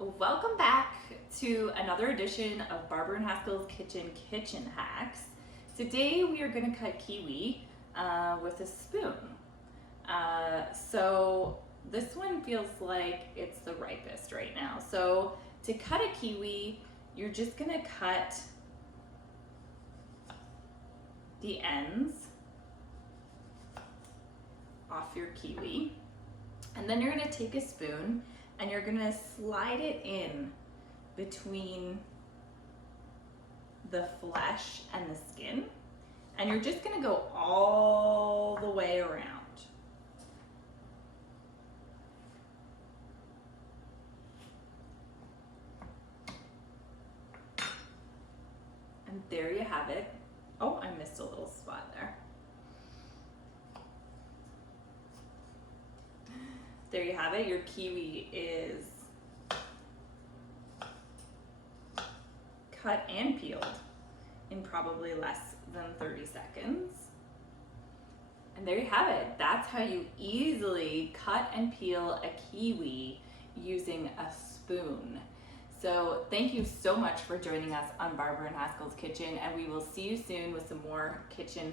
Welcome back to another edition of Barber and Haskill's Kitchen Hacks. Today we are going to cut kiwi with a spoon. So this one feels like it's the ripest right now. So to cut a kiwi, you're just going to cut the ends off your kiwi, and then you're going to take a spoon and you're gonna slide it in between the flesh and the skin, and you're just gonna go all the way around. And there you have it. Oh, I missed a little spot there. There you have it. Your kiwi is cut and peeled in probably less than 30 seconds. And there you have it. That's how you easily cut and peel a kiwi using a spoon. So thank you so much for joining us on Barber and Haskill's Kitchen, and we will see you soon with some more kitchen